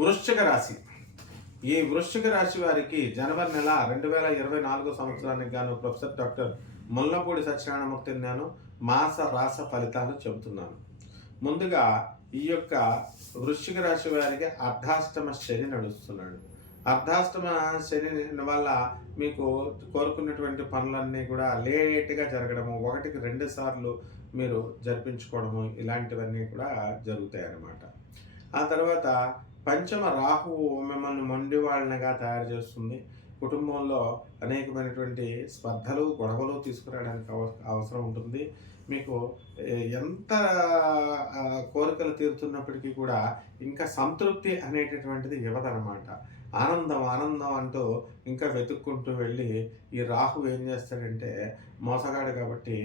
వృశ్చిక రాశి. ఈ వృశ్చిక రాశి వారికి జనవరి నెల 2024 సంవత్సరానికి గాను ప్రొఫెసర్ డాక్టర్ ముల్లపూడి సత్యనారాయణమూర్తి నేను మాస రాస ఫలితాలు చెబుతున్నాను. ముందుగా ఈ యొక్క వృశ్చిక రాశి వారికి అర్ధాష్టమ శని నడుస్తున్నాడు. అర్ధాష్టమ శని వల్ల మీకు కోరుకున్నటువంటి పనులన్నీ కూడా లేట్గా జరగడము, ఒకటికి 2 సార్లు మీరు జరిపించుకోవడము, ఇలాంటివన్నీ కూడా జరుగుతాయి అన్నమాట. ఆ తర్వాత పంచమ రాహువు మిమ్మల్ని మొండివాళ్ళనిగా తయారు చేస్తుంది. కుటుంబంలో అనేకమైనటువంటి స్పర్ధలు, గొడవలు తీసుకురావడానికి అవసరం ఉంటుంది. మీకు ఎంత కోరికలు తీరుతున్నప్పటికీ కూడా ఇంకా సంతృప్తి అనేటటువంటిది ఇవ్వదనమాట. ఆనందం ఆనందం అంటూ ఇంకా వెతుక్కుంటూ వెళ్ళి ఈ రాహు ఏం చేస్తాడంటే, మోసగాడు కాబట్టి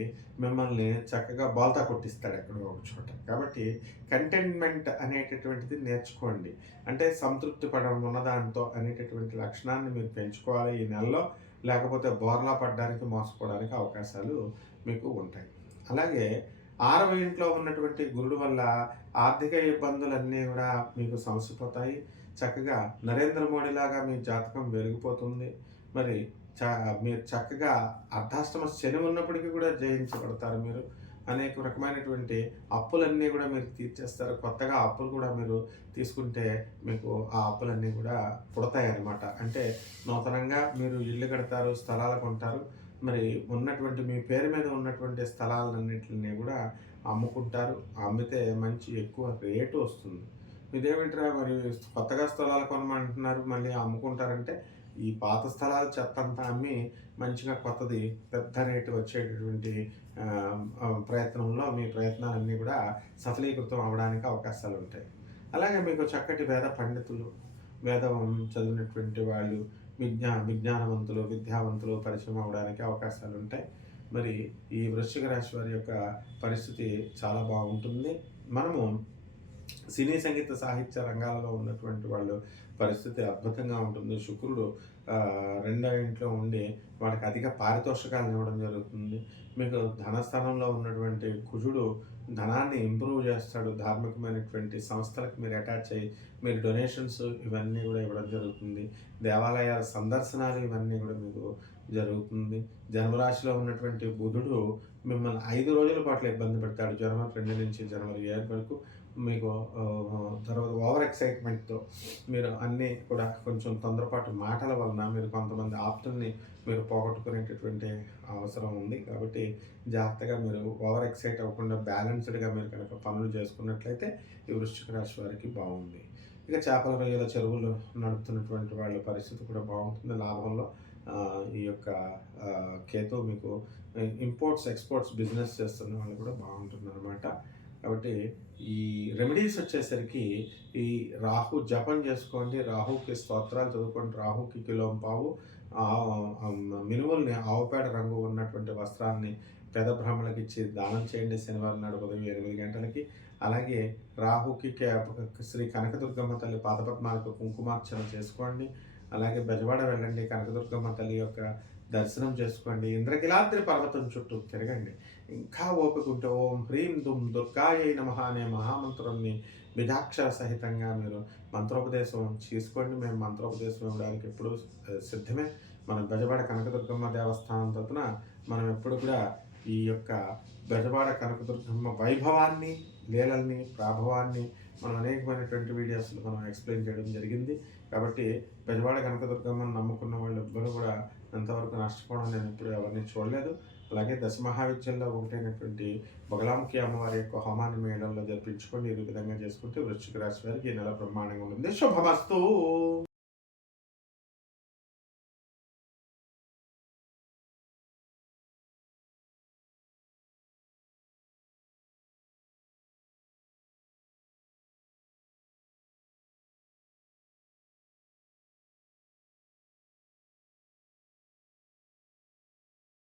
మిమ్మల్ని చక్కగా బోల్తా కొట్టిస్తాడు ఎక్కడో ఒక చోట. కాబట్టి కంటెంట్మెంట్ అనేటటువంటిది నేర్చుకోండి. అంటే సంతృప్తి పడడం ఉన్నదాంతో అనేటటువంటి లక్షణాన్ని మీరు పెంచుకోవాలి ఈ నెలలో. లేకపోతే బోర్లా పడడానికి, మోసపోవడానికి అవకాశాలు మీకు ఉంటాయి. అలాగే 6వ ఇంట్లో ఉన్నటువంటి గురుడు వల్ల ఆర్థిక ఇబ్బందులన్నీ కూడా మీకు సమసిపోతాయి. చక్కగా నరేంద్ర మోడీ లాగా మీ జాతకం వెలిగిపోతుంది. మరి మీరు చక్కగా అర్ధాష్టమ శని ఉన్నప్పటికీ కూడా జయించబడతారు. మీరు అనేక రకమైనటువంటి అప్పులన్నీ కూడా మీరు తీర్చేస్తారు. కొత్తగా అప్పులు కూడా మీరు తీసుకుంటే మీకు ఆ అప్పులన్నీ కూడా పుడతాయి అన్నమాట. అంటే నూతనంగా మీరు ఇల్లు కడతారు, స్థలాలు కొంటారు. మరి ఉన్నటువంటి మీ పేరు మీద ఉన్నటువంటి స్థలాలన్నింటినీ కూడా అమ్ముకుంటారు. అమ్మితే మంచి ఎక్కువ రేటు వస్తుంది. ఇదేమిట్రా మరి కొత్తగా స్థలాలు కొనమంటున్నారు, మళ్ళీ అమ్ముకుంటారంటే ఈ పాత స్థలాలు చెత్తంతా అమ్మి మంచిగా కొత్తది పెద్ద రేటు వచ్చేటటువంటి ప్రయత్నంలో మీ ప్రయత్నాలన్నీ కూడా సఫలీకృతం అవ్వడానికి అవకాశాలు ఉంటాయి. అలాగే మీకు చక్కటి వేద పండితులు, వేదం చదివినటువంటి వాళ్ళు, విజ్ఞానవంతులు, విద్యావంతులు పరిచయం అవ్వడానికి అవకాశాలు ఉంటాయి. మరి ఈ వృశ్చిక రాశి వారి యొక్క పరిస్థితి చాలా బాగుంటుంది. మనము సినీ సంగీత సాహిత్య రంగాలలో ఉన్నటువంటి వాళ్ళు పరిస్థితి అద్భుతంగా ఉంటుంది. శుక్రుడు 2వ ఇంట్లో ఉండి వాడికి అధిక పారితోషికాలను ఇవ్వడం జరుగుతుంది. మీకు ధనస్థానంలో ఉన్నటువంటి కుజుడు ధనాన్ని ఇంప్రూవ్ చేస్తాడు. ధార్మికమైనటువంటి సంస్థలకు మీరు అటాచ్ అయ్యి మీరు డొనేషన్స్ ఇవన్నీ కూడా ఇవ్వడం జరుగుతుంది. దేవాలయాల సందర్శనాలు ఇవన్నీ కూడా మీకు జరుగుతుంది. జన్మరాశిలో ఉన్నటువంటి బుధుడు మిమ్మల్ని 5 రోజుల పాటు ఇబ్బంది పెడతాడు. జనవరి 2 నుంచి జనవరి 7 వరకు మీకు తర్వాత ఓవర్ ఎక్సైట్మెంట్తో మీరు అన్నీ కూడా కొంచెం తొందరపాటు మాటల వలన మీరు కొంతమంది ఆప్తుల్ని మీరు పోగొట్టుకునేటటువంటి అవసరం ఉంది. కాబట్టి జాగ్రత్తగా మీరు ఓవర్ ఎక్సైట్ అవ్వకుండా బ్యాలెన్స్డ్గా మీరు కనుక పనులు చేసుకున్నట్లయితే ఈ వృశ్చిక రాశి వారికి బాగుంది. ఇక చేపల రొయ్యల చెరువులు నడుపుతున్నటువంటి వాళ్ళ పరిస్థితి కూడా బాగుంటుంది. లాభంలో ఈ యొక్క కేతు మీకు ఇంపోర్ట్స్ ఎక్స్పోర్ట్స్ బిజినెస్ చేస్తున్న వాళ్ళు కూడా బాగుంటుంది అనమాట. కాబట్టి ఈ రెమెడీస్ వచ్చేసరికి ఈ రాహు జపం చేసుకోండి, రాహుకి స్తోత్రాలు చదువుకోండి, రాహుకి కిలోంపావు మినుముల్ని ఆవుపేడ రంగు ఉన్నటువంటి వస్త్రాన్ని పేద బ్రాహ్మణులకు ఇచ్చి దానం చేయండి శనివారం నాడు ఉదయం 8 గంటలకి. అలాగే రాహుకి శ్రీ కనకదుర్గమ్మ తల్లి పాదపద్మాలకు కుంకుమార్చన చేసుకోండి. అలాగే బెజవాడ వెళ్ళండి, కనకదుర్గమ్మ తల్లి యొక్క దర్శనం చేసుకోండి. ఇంద్రకిలాద్రి పర్వతం చుట్టూ తిరగండి. ఇంకా ఓపిక ఉంటే ఓం హ్రీం దుం దుర్గాయై నమః అనే మహామంత్రాన్ని బీజాక్షర సహితంగా మీరు మంత్రోపదేశం చేసుకోండి. మేము మంత్రోపదేశం ఇవ్వడానికి ఎప్పుడూ సిద్ధమే. మన బెజవాడ కనకదుర్గమ్మ దేవస్థానం తరపున మనం ఎప్పుడు కూడా ఈ యొక్క బెజవాడ కనకదుర్గమ్మ వైభవాన్ని, లీలల్ని, ప్రాభవాన్ని మనం అనేకమైనటువంటి వీడియోస్లో మనం ఎక్స్ప్లెయిన్ చేయడం జరిగింది. కాబట్టి బెజవాడ కనకదుర్గమ్మను నమ్ముకున్న వాళ్ళు ఎవ్వరూ కూడా ఎంతవరకు నష్టపోవడం నేను ఇప్పుడు ఎవరిని చూడలేదు. అలాగే దశమహావిద్యల్లో ఒకటైనటువంటి బగలాముఖి అమ్మవారి యొక్క హోమాన్ని మీ ఇళ్లలో జరిపించుకొని ఈ విధంగా చేసుకుంటే వృశ్చిక రాశి వారికి ఈ నెల బ్రహ్మాండంగా ఉంటుంది. శుభమస్తు.